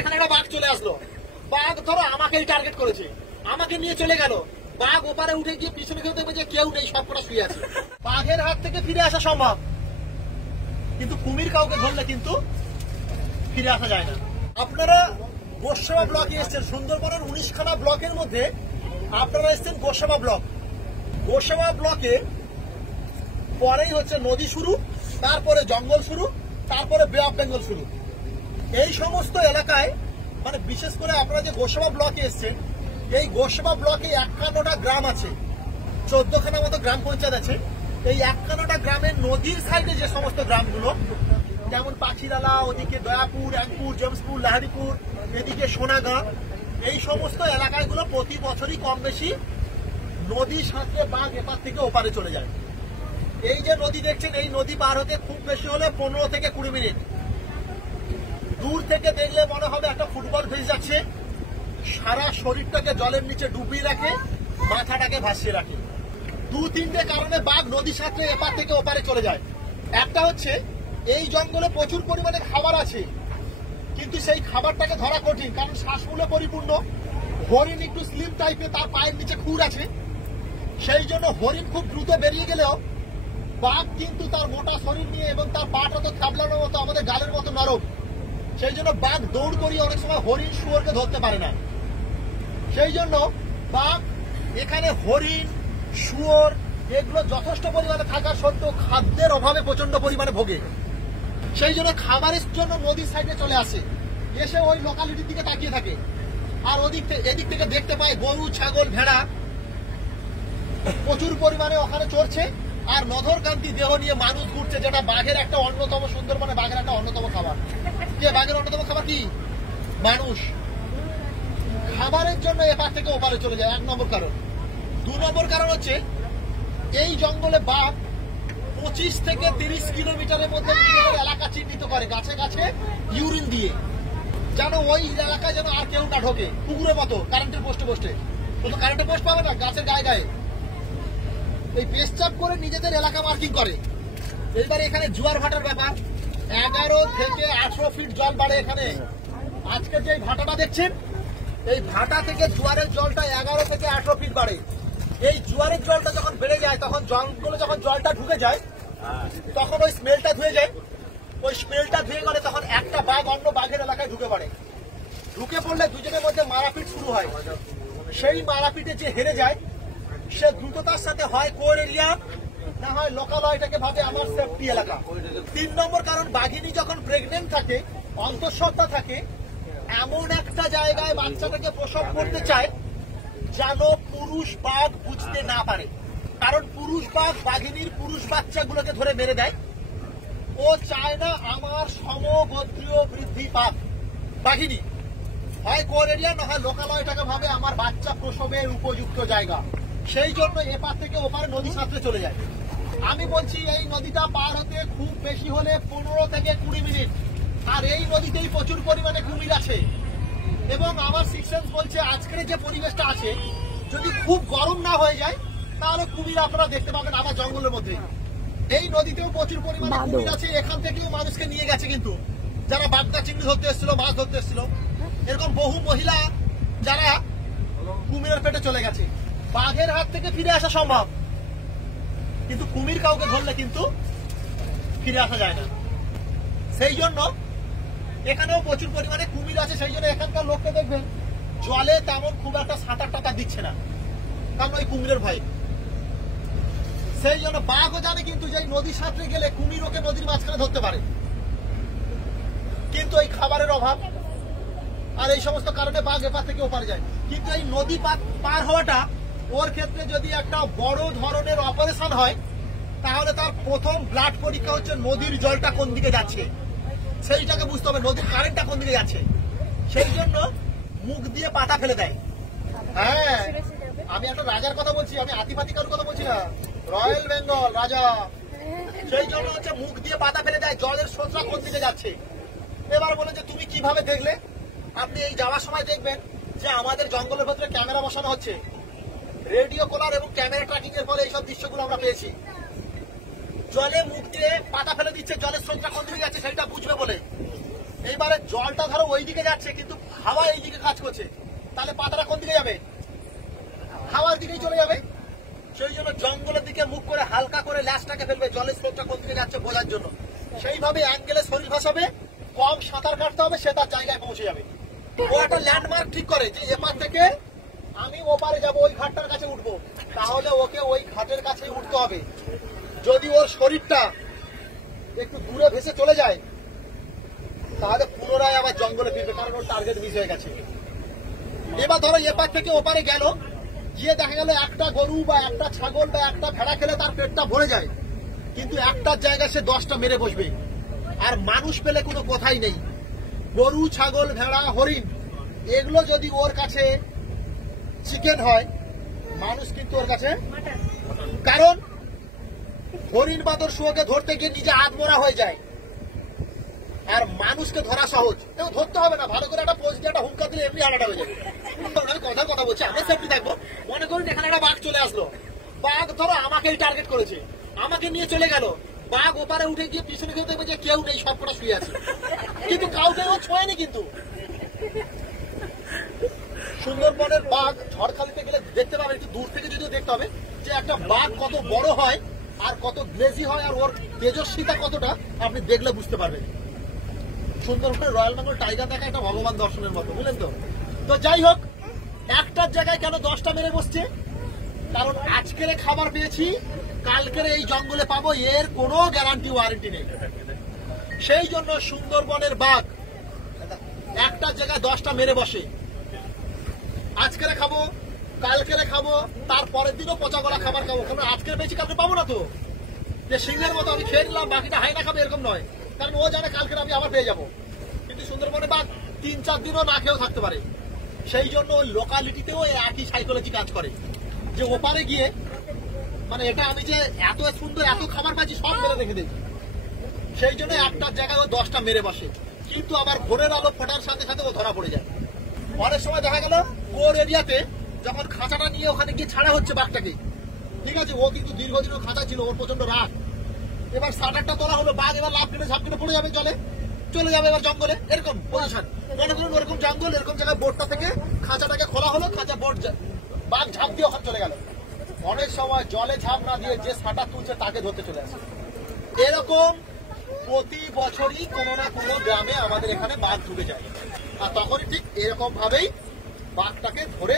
এখানে একটা বাঘ চলে আসলো, বাঘ ধরো আমাকেই টার্গেট করেছে, আমাকে নিয়ে চলে গেল, বাঘ ওপারে উঠে গিয়ে পিছনে কেউ দেখবে যে কেউ নেই, সবকটা শুয়ে আছে। বাঘের হাত থেকে ফিরে আসা সম্ভব, কিন্তু কুমির কাউকে ধরলে কিন্তু ফিরে আসা যায় না। আপনারা গোসাবা ব্লকে এসছেন, সুন্দরবনের 19খানা ব্লকের মধ্যে আপনারা এসছেন গোসাবা ব্লক। গোসাবা ব্লকে পরেই হচ্ছে নদী শুরু, তারপরে জঙ্গল শুরু, তারপরে বে অফ বেঙ্গল শুরু। এই সমস্ত এলাকায় মানে বিশেষ করে আপনারা যে গোসাবা ব্লকে এসছেন, এই গোসাবা ব্লকে 51টা গ্রাম আছে, 14খানা মতো গ্রাম পঞ্চায়েত আছে। এই 51টা গ্রামের নদীর সাইডে যে সমস্ত গ্রামগুলো, যেমন পাখিরালা, ওদিকে দয়াপুর, অ্যাংপুর, জেমসপুর, লাহারিপুর, এদিকে সোনাগাঁ, এই সমস্ত এলাকাগুলো প্রতি বছরই কম বেশি নদীর সাথে বাঘ এপার থেকে ওপারে চলে যায়। এই যে নদী দেখছেন, এই নদী পার হতে খুব বেশি হলে 15 থেকে 20 মিনিট। দূর থেকে দেখলে মনে হবে একটা ফুটবল ভেসে যাচ্ছে, সারা শরীরটাকে জলের নিচে ডুবিয়ে রাখে, মাথাটাকে ভাসিয়ে রাখে। 2-3টে কারণে বাঘ নদীর সাথে এপার থেকে ওপারে চলে যায়। একটা হচ্ছে এই জঙ্গলে প্রচুর পরিমাণে খাবার আছে, কিন্তু সেই খাবারটাকে ধরা কঠিন, কারণ শ্বাসমূলে পরিপূর্ণ। হরিণ একটু স্লিম টাইপের, তার পায়ের নিচে খুর আছে, সেই জন্য হরিণ খুব দ্রুত বেরিয়ে গেলেও বাঘ কিন্তু তার মোটা শরীর নিয়ে এবং তার পাটা তো থাবলানোর মতো, আমাদের গালের মতো নরম, সেই জন্য বাঘ দৌড় করিয়ে অনেক সময় হরিণ শুয়োরকে ধরতে পারে না। সেই জন্য বাঘ এখানে হরিণ, শুয়োর এগুলো যথেষ্ট পরিমাণে থাকার সত্ত্বেও খাদ্যের অভাবে প্রচন্ড পরিমাণে ভোগে। সেই জন্য খাবারের জন্য নদীর সাইডে চলে আসে, এসে ওই লোকালিটির দিকে তাকিয়ে থাকে। আর এদিক থেকে দেখতে পায় গরু, ছাগল, ভেড়া প্রচুর পরিমাণে ওখানে চড়ছে, আর নধরকান্তি দেহ নিয়ে মানুষ ঘুরছে, যেটা বাঘের একটা অন্যতম, সুন্দরবনে বাঘের একটা অন্যতম খাবার। যে বাঘের অন্যতম খাবার কি? মানুষ। খাবারের জন্য এপার থেকে ওপারে চলে যায়, 1 নম্বর কারণ। 2 নম্বর কারণ হচ্ছে এই জঙ্গলে বাঘ 25 থেকে 30 কিলোমিটারের মধ্যে নিজেদের এলাকা চিহ্নিত করে গাছে গাছে ইউরিন দিয়ে, যেন ওই এলাকায় যেন আর কেউ না ঢোকে। কুকুরের মতো কারেন্টের পোস্টে পোস্টে, শুধু কারেন্টের পোস্ট পাবে না, গাছের গায়ে গায়ে এই পেশচাপ করে নিজেদের এলাকা মার্কিং করে। এইবার এখানে জোয়ার ভাটার ব্যাপার, 11 থেকে 18 ফিট জল বাড়ে এখানে। আজকে যে ভাটাটা দেখছেন, এই ভাটা থেকে জোয়ারের জলটা 11 থেকে 18 ফিট বাড়ে। এই জোয়ারের জলটা যখন বেড়ে যায়, তখন জঙ্গলে যখন জলটা ঢুকে যায়, তখন ওই স্মেলটা ধুয়ে যায়। ওই স্মেলটা ধুয়ে গেলে তখন একটা বাঘ অন্য বাঘের এলাকায় ঢুকে পড়ে। ঢুকে পড়লে দুজনের মধ্যে মারাপিট শুরু হয়। সেই মারাপিটে যে হেরে যায়, সে দ্রুততার সাথে হয় কোর এরিয়া, না হয় লোকালয়, এটাকে ভাবে আমার সেফটি এলাকা। 3 নম্বর কারণ, বাঘিনী যখন প্রেগনেন্ট থাকে, অন্তঃসত্ত্বা থাকে, এমন একটা জায়গায় বাচ্চাটাকে প্রসব করতে চায় যেন পুরুষ বাঘ বুঝতে না পারে। কারণ পুরুষ বাঘ বাঘিনীর পুরুষ বাচ্চাগুলোকে ধরে মেরে দেয়। ও চায় না আমার সমগোত্রীয় বৃদ্ধি পাক। বাঘিনী হয় কোর এরিয়া, না হয় লোকালয়টাকে ভাবে আমার বাচ্চা প্রসবের উপযুক্ত জায়গা। সেই জন্য এপার থেকে ওপার নদী সাঁতরে চলে যায়। আমি বলছি এই নদীটা পার হতে খুব বেশি হলে 15 থেকে 20 মিনিট। আর এই নদীতেই প্রচুর পরিমাণে কুমির আছে। এবং আমার সিক্স সেন্স বলছে আজকের যে পরিবেশটা আছে, যদি খুব গরম না হয়ে যায়, তাহলে কুমির আপনারা দেখতে পাবেন আমার জঙ্গলের মধ্যে। এই নদীতেও প্রচুর পরিমাণে কুমির আছে। এখান থেকেও মানুষকে নিয়ে গেছে, কিন্তু যারা বাগদা চিংড়ি ধরতে এসেছিল, মাছ ধরতে এসেছিল, এরকম বহু মহিলা যারা কুমিরের পেটে চলে গেছে। বাঘের হাত থেকে ফিরে আসা সম্ভব, কিন্তু কুমির কাউকে ধরলে কিন্তু ফিরে আসা যায় না। সেই জন্য এখানেও প্রচুর পরিমাণে কুমির আছে। সেই জন্য এখানকার লোককে দেখবেন জলে তেমন খুব একটা সাঁতার টাতার দিচ্ছে না, কারণ ওই কুমিরের ভয়। সেই জন্য বাঘও জানে কিন্তু যে নদীর সাঁতরে গেলে কুমির ওকে নদীর মাঝখানে ধরতে পারে, কিন্তু এই খাবারের অভাব আর এই সমস্ত কারণে বাঘ এপার থেকে ওপারে যায়। কিন্তু এই নদী পার হওয়াটা ওর ক্ষেত্রে যদি একটা বড় ধরনের অপারেশন হয়, তাহলে তার প্রথম ব্লাড পরীক্ষা হচ্ছে নদীর জলটা কোন দিকে যাচ্ছে, সেইটাকে বুঝতে হবে, নদীর কারেন্টটা কোন দিকে যাচ্ছে। সেই জন্য মুখ দিয়ে পাতা ফেলে দেয়। হ্যাঁ, আমি একটা রাজার কথা বলছি, আমি হাতিপাতি কারোর কথা বলছি না, রয়্যাল বেঙ্গল রাজা। সেই জন্য হচ্ছে মুখ দিয়ে পাতা ফেলে দেয়, জলের স্রোতটা কোন দিকে যাচ্ছে। এবার বলে যে তুমি কিভাবে দেখলে? আপনি এই যাওয়ার সময় দেখবেন যে আমাদের জঙ্গলের ভেতরে ক্যামেরা বসানো হচ্ছে, রেডিও কলার এবং ক্যামেরা ট্র্যাকিং এর ফলে এইসব দৃশ্যগুলো আমরা পেয়েছি। জলে মুখ দিয়ে পাতা ফেলে দিচ্ছে, জলের স্রোতটা কোন দিকে যাচ্ছে সেটা বুঝবে বলে। এইবারে জলটা ধরো ওই দিকে যাচ্ছে কিন্তু হাওয়া এই দিকে কাজ করছে, তাহলে পাতাটা কোন দিকে যাবে? হাওয়ার দিকেই চলে যাবে। সেই জন্য জঙ্গলের দিকে মুখ করে হালকা করে ল্যাসটাকে ফেলবে, জলের স্রোতটা কোন দিকে যাচ্ছে বোঝার জন্য। সেইভাবে অ্যাঙ্গেলে শরীর ভাসাবে, কম সাঁতার কাটতে হবে, সে তার জায়গায় পৌঁছে যাবে। ও একটা ল্যান্ডমার্ক ঠিক করে যে এপার থেকে আমি ওপারে যাব, ওই ঘাটটার কাছে উঠবো, তাহলে ওকে ওই ঘাটের কাছে উঠতে হবে। যদি ওর শরীরটা একটু দূরে ভেসে চলে যায় তাহলে পুনরায় আবার জঙ্গলে ফিরবে, কারণ ওর টার্গেট মিস হয়ে গেছে। এবার ধরো এপার থেকে ওপারে গেল, গিয়ে দেখা গেল একটা গরু বা একটা ছাগল বা একটা ভেড়া খেলে তার পেটটা ভরে যায়, কিন্তু একটার জায়গায় সে 10টা মেরে বসবে। আর মানুষ পেলে কোনো কথাই নেই। গরু, ছাগল, ভেড়া, হরিণ এগুলো যদি ওর কাছে চিকেন হয়, মানুষ কিন্তু ওর কাছে, কারণ হরিণ বাদর শুয়োকে ধরতে গিয়ে নিজে আধমরা হয়ে যায়, আর মানুষকে ধরা সহজ। কেউ ধরতে হবে না, ভালো করে একটা পোস্ট দিয়ে একটা হুঙ্কা দিলে এমনি আলাদা হয়ে যাবে। কথা বলছি, আমরা সেফটি থাকবো। মনে করুন এখানে একটা বাঘ চলে আসলো, বাঘ ধরো আমাকেই টার্গেট করেছে, আমাকে নিয়ে চলে গেল। বাঘ ওপারে উঠে গিয়ে পিছনে গিয়ে দেখবে যে কেউ নেই, সব কটা শুয়ে আছে, কিন্তু কাউকে ও ছোঁয়নি। কিন্তু সুন্দরবনের বাঘ ঝড়খালিতে গেলে দেখতে পাবে, একটু দূর থেকে যদিও দেখতে হবে যে একটা বাঘ কত বড় হয় আর কত গ্লেজি হয়, আর ওর তেজস্বিতা কতটা আপনি দেখলে বুঝতে পারবেন। সুন্দরবনের রয়্যাল বেঙ্গল টাইগার দেখা একটা ভগবান দর্শনের মতো, বুঝলেন তো? তো যাই হোক, একটার জায়গায় কেন 10টা মেরে বসছে? কারণ আজকের খাবার পেয়েছি, কালকের এই জঙ্গলে পাবো, এর কোনো গ্যারান্টি ওয়ারেন্টি নেই। সেই জন্য সুন্দরবনের বাঘ একটার জায়গায় 10টা মেরে বসে। আজকের খাবো, কালকের খাবো, তার পরের দিনও পচা গলা খাবার খাবো। কারণ আজকের পেয়েছি কালকে পাবো না তো, যে সিংহের মতো আমি খেয়ে নিলাম বাকিটা হাইনা খাবে, এরকম নয়। কারণ ও জানে কালকের আমি আবার পেয়ে যাবো। কিন্তু সুন্দরবনে বাঘ 3-4 দিনও না খেয়েও থাকতে পারে। সেই জন্য ওই লোকালিটিতেও একই সাইকোলজি কাজ করে, যে ওপারে গিয়ে মানে এটা আমি যে এত সুন্দর এত খাবার পাচ্ছি সব মেরে রেখে দিই। সেই জন্য একটার জায়গায় ও 10টা মেরে বসে, কিন্তু আবার ভোরের আলো ফোটার সাথে সাথে ও ধরা পড়ে যায়। অনেক সময় দেখা গেল কোর এরিয়াতে যখন খাঁচাটা নিয়ে ওখানে গিয়ে ছাড়া হচ্ছে বাঘটাকে, ঠিক আছে, ও কিন্তু দীর্ঘদিনও খাঁচা ছিল, ওর প্রচন্ড রাগ। এবার শাটারটা তোলা হলো, বাঘ এবার লাফ কেটে ঝাঁপ কেটে পড়ে যাবে জলে, চলে যাবে এবার জঙ্গলে, এরকম পজিশন। মনে করুন ওরকম জঙ্গল, এরকম জায়গায় বোটটা থেকে খাঁচাটাকে খোলা হলো, খাঁচা বোট, বাঘ ঝাঁপ দিয়ে ওখানে চলে গেল। অনেক সময় জলে ঝাঁপ না দিয়ে যে শাটার তুলছে তাকে ধরতে চলে আসে। এরকম প্রতি বছরই কোনো না কোনো গ্রামে আমাদের এখানে বাঘ ঢুকে যায়, আর তখনই ঠিক এরকম ভাবেই বাঘটাকে ধরে